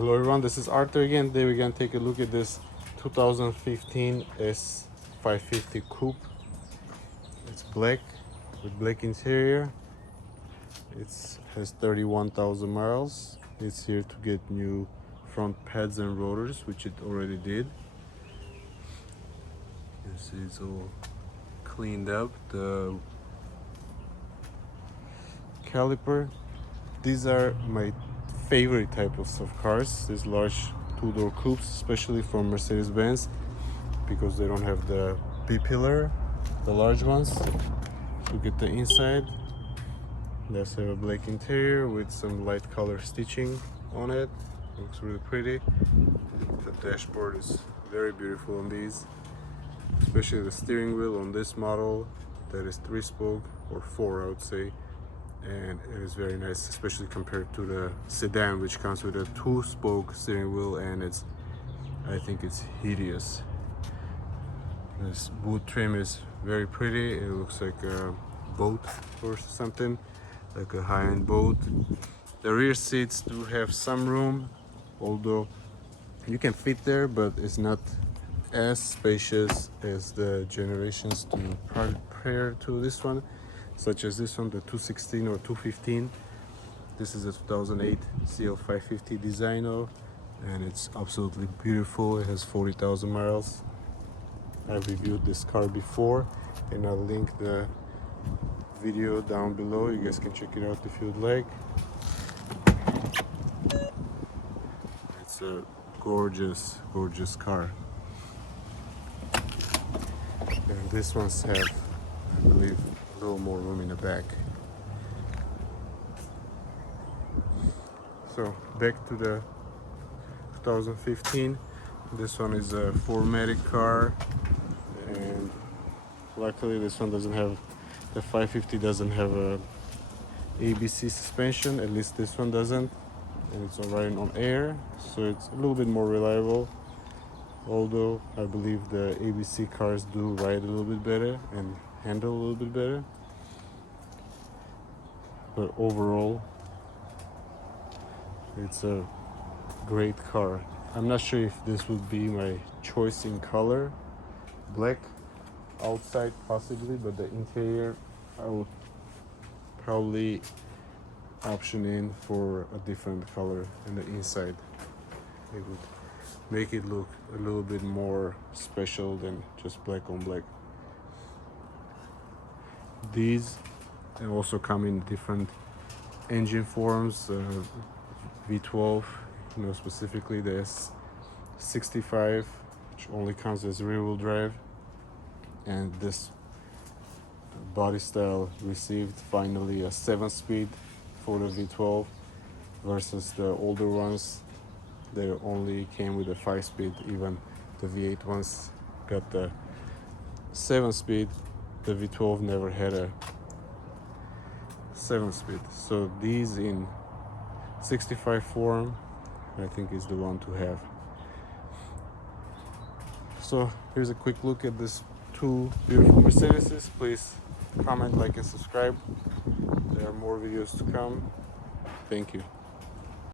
Hello everyone, this is Arthur again. Today we're gonna take a look at this 2015 S550 Coupe. It's black with black interior. It has 31,000 miles. It's here to get new front pads and rotors, which it already did. You see it's all cleaned up. The caliper. These are my favorite types of cars, these large two-door coupes, especially from Mercedes-Benz, because they don't have the B-pillar, the large ones. Look at the inside. Does have a black interior with some light color stitching on it. Looks really pretty. The dashboard is very beautiful on these, especially the steering wheel on this model that is 3-spoke or 4, I would say. And it is very nice, especially compared to the sedan, which comes with a 2-spoke steering wheel, and I think it's hideous. This boot trim is very pretty. It looks like a boat or something, like a high-end boat. The rear seats do have some room, although you can fit there, but it's not as spacious as the generations prior to this one, such as this one, the 216 or 215. This is a 2008 CL550 Designo, and it's absolutely beautiful. It has 40,000 miles. I've reviewed this car before, and I'll link the video down below. You guys can check it out if you'd like. It's a gorgeous car. And this one's have, I believe, a little more room in the back. So back to the 2015. This one is a 4MATIC car, and luckily this one doesn't have, the 550 doesn't have a ABC suspension, at least this one doesn't, and it's riding on air, so it's a little bit more reliable. Although I believe the ABC cars do ride a little bit better and handle a little bit better, but overall it's a great car. I'm not sure if this would be my choice in color, black outside possibly, but the interior I would probably option in for a different color in the inside. It would make it look a little bit more special than just black on black. These also come in different engine forms, V12, specifically the S65, which only comes as rear-wheel drive, and this body style received finally a 7-speed for the V12 versus the older ones. They only came with a 5-speed. Even the V8 ones got the 7-speed. The V12 never had a 7-speed. So these in 65 form, I think is the one to have. So here's a quick look at this two beautiful Mercedeses. Please comment, like, and subscribe. There are more videos to come. Thank you.